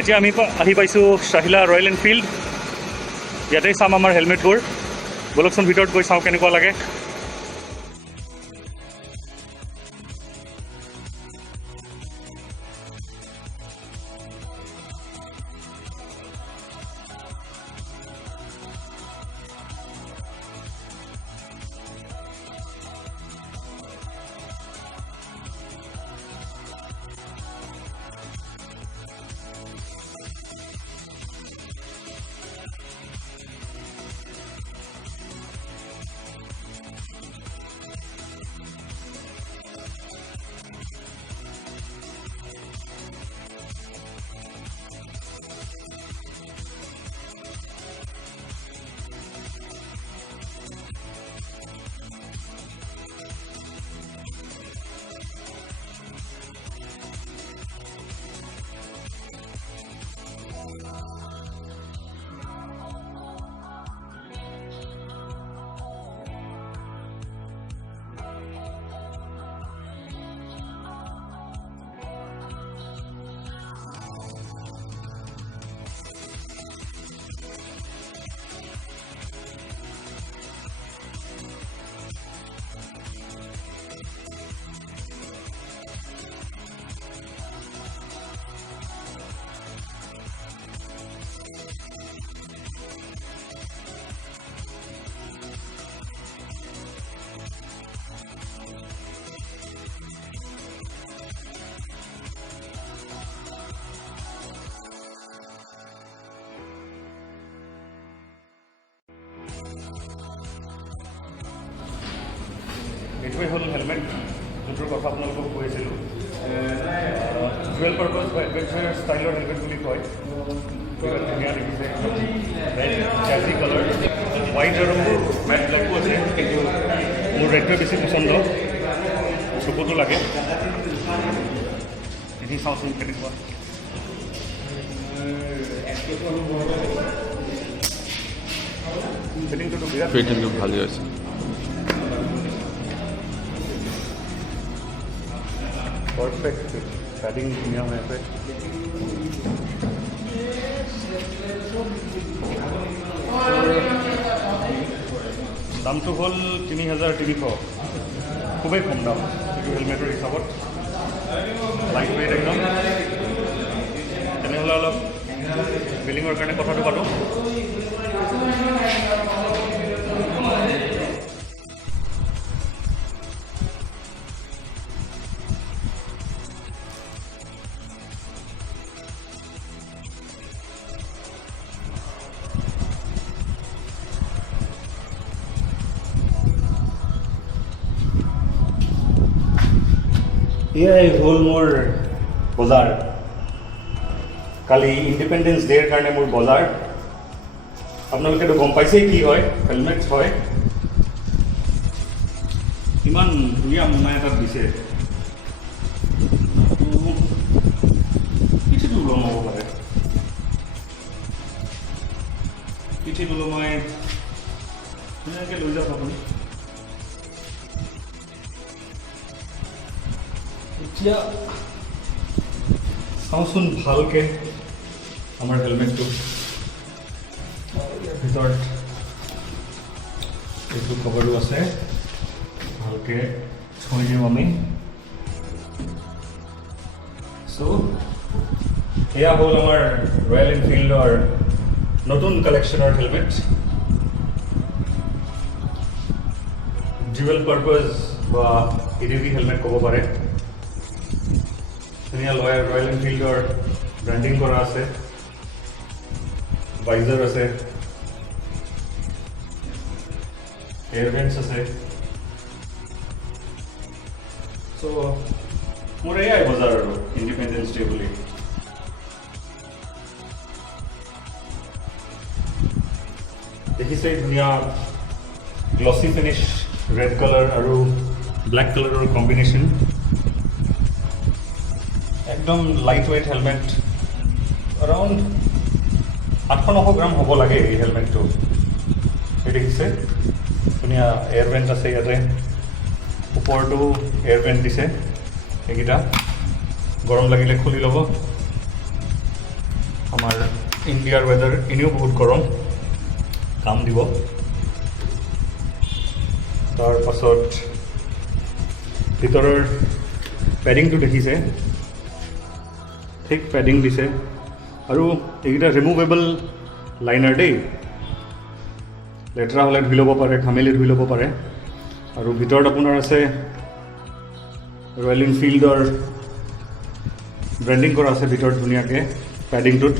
এতিয়া আমি আহি পাইছোঁ চাহিলা ৰয়েল এনফিল্ড। ইয়াতেই চাম আমাৰ হেলমেটবোৰ। বলকচোন ভিতৰত গৈ চাওঁ কেনেকুৱা লাগে। এইটোৱে হ'ল হেলমেট, যোনটোৰ কথা আপোনালোকক কৈ আছিলোঁ। ডুৱেল পাৰ্পাছ বা এডভেঞ্চাৰ ষ্টাইলৰ হেলমেট বুলি কয়। ধুনীয়া দেখিছে, ৰেড জাৰ্চি কালাৰ, হোৱাইট আৰু মেট ব্লেকো আছে, কিন্তু মোৰ ৰেডটোৱে বেছি পচন্দ, চকুতো লাগে। পিন্ধি চাওঁচোন কেনেকুৱা। ফিটিংটোতো বিৰাট ফিটিংটো ভালেই আছে। পাৰফেক্ট পেডিং ধুনীয়া হৈ আছে। দামটো হ'ল ৩,৩০০, খুবেই কম দাম এইটো হেলমেটৰ হিচাপত। লাইট ৱেইট একদম। তেনেহ'লে অলপ বিলিঙৰ কাৰণে কথাটো পাতোঁ। এয়াই হ'ল মোৰ বজাৰ। কালি ইণ্ডিপেণ্ডেন্স ডে'ৰ কাৰণে মোৰ বজাৰ। আপোনালোকেতো গম পাইছেই কি হয়, হেলমেট হয়। ইমান ধুনীয়া মোনা এটাত দিছে, পিঠিটো ওলম হ'ব পাৰে। পিঠিত ওলমাই ধুনীয়াকৈ লৈ যাওক আপুনি। এতিয়া চাওঁচোন ভালকৈ আমাৰ হেলমেটটো। ইয়াৰ ভিতৰত এইটো কভাৰো আছে, ভালকৈ থৈ দিওঁ আমি। চ' এয়া হ'ল আমাৰ ৰয়েল এনফিল্ডৰ নতুন কালেকশ্যনৰ হেলমেট। ডুৱেল পাৰ্পাছ বা EDV হেলমেট ক'ব পাৰে। ধুনীয়া ৰয়েল এনফিল্ডৰ ব্ৰেণ্ডিং কৰা আছে, ভাইজাৰ আছে, এয়াৰভেণ্টছ আছে। চ' মোৰ এয়াই বজাৰ আৰু ইণ্ডিপেণ্ডেন্স ডে বুলি। দেখিছেই ধুনীয়া গ্লছী ফিনিছ, ৰেড কালাৰ আৰু ব্লেক কালাৰৰ কম্বিনেশ্যন। একদম লাইট ৱেইট হেলমেট, এৰাউণ্ড 800-900 গ্ৰাম হ'ব লাগে এই হেলমেটটো। এই দেখিছে ধুনীয়া এয়াৰভেণ্ট আছে ইয়াতে, ওপৰতো এয়াৰভেণ্ট দিছে। এইকেইটা গৰম লাগিলে খুলি ল'ব। আমাৰ ইণ্ডিয়াৰ ৱেডাৰ এনেও বহুত গৰম, কাম দিব। তাৰপাছত ভিতৰৰ পেডিংটো দেখিছে, ঠিক পেডিং দিছে আৰু এইকেইটা ৰিমুভেবল লাইনাৰ দেই, লেতেৰা হ'লে ধুই ল'ব পাৰে, ঘামিলে ধুই ল'ব পাৰে। আৰু ভিতৰত আপোনাৰ আছে ৰয়েল এনফিল্ডৰ ব্ৰেণ্ডিং কৰা আছে ভিতৰত ধুনীয়াকৈ পেডিংটোত।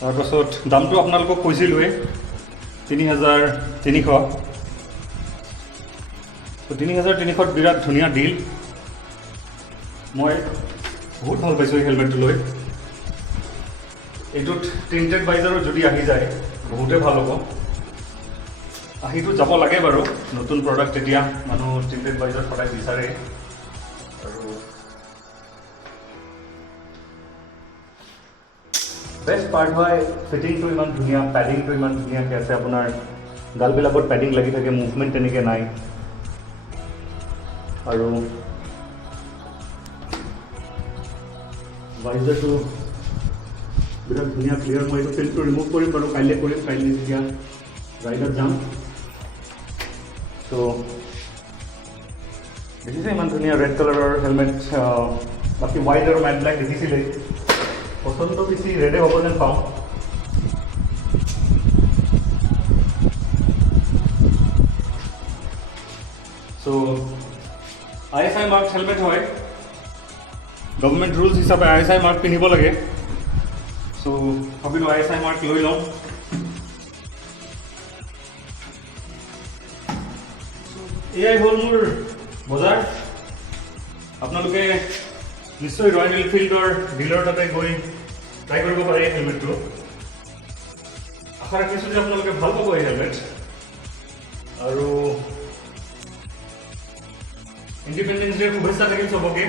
তাৰপাছত দামটো আপোনালোকক কৈছিলোঁৱেই 3,300। তো 3,300ত বিৰাট ধুনীয়া ডিল। মই বহুত ভাল পাইছোঁ এই হেলমেটটো লৈ। এইটোত টিণ্টেড ভাইজাৰো যদি আহি যায় বহুতে ভাল হ'ব। আহিটো যাব লাগে বাৰু, নতুন প্ৰডাক্ট এতিয়া মানুহ টিণ্টেড ভাইজাৰ সদায় বিচাৰে। আৰু বেষ্ট পাৰ্ট হয় ফিটিংটো ইমান ধুনীয়া, পেডিংটো ইমান ধুনীয়াকৈ আছে। আপোনাৰ গালবিলাকত পেডিং লাগি থাকে, মুভমেণ্ট তেনেকৈ নাই। আৰু ভাইজাৰটো বিৰাট ধুনীয়া ক্লিয়াৰ। মই এইটো ফিল্মটো ৰিমুভ কৰিম বাৰু, কাইলৈ কৰিম, কাইলৈ যেতিয়া ৰাইডত যাম। ত' দেখিছে ইমান ধুনীয়া ৰেড কালাৰৰ হেলমেট। বাকী হোৱাইট আৰু মেট ব্লেক দেখিছিলে, পচন্দ বেছি ৰেডে হ'ব যেন পাওঁ। চ' ISI মাৰ্ক হেলমেট হয়, গভৰ্ণমেণ্ট ৰুলছ হিচাপে ISI মাৰ্ক পিন্ধিব লাগে। চ' ভাবিলোঁ ISI মাৰ্ক লৈ লওঁ। এয়াই হ'ল মোৰ বজাৰ। আপোনালোকে নিশ্চয় ৰয়েল এনফিল্ডৰ ডিলাৰ তাতে গৈ ট্ৰাই কৰিব পাৰে এই হেলমেটটো। আশা ৰাখিছোঁ যে আপোনালোকে ভাল পাব এই হেলমেট। আৰু ইণ্ডিপেণ্ডেন্স ডেৰ শুভেচ্ছা থাকিল চবকে।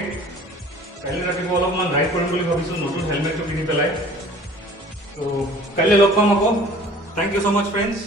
কাইলৈ ৰাতিপুৱা অলপমান ৰাইড কৰিম বুলি ভাবিছোঁ নতুন হেলমেটটো কিনি পেলাই। ত' কাইলৈ লগ পাম আকৌ। Thank you so' much friends.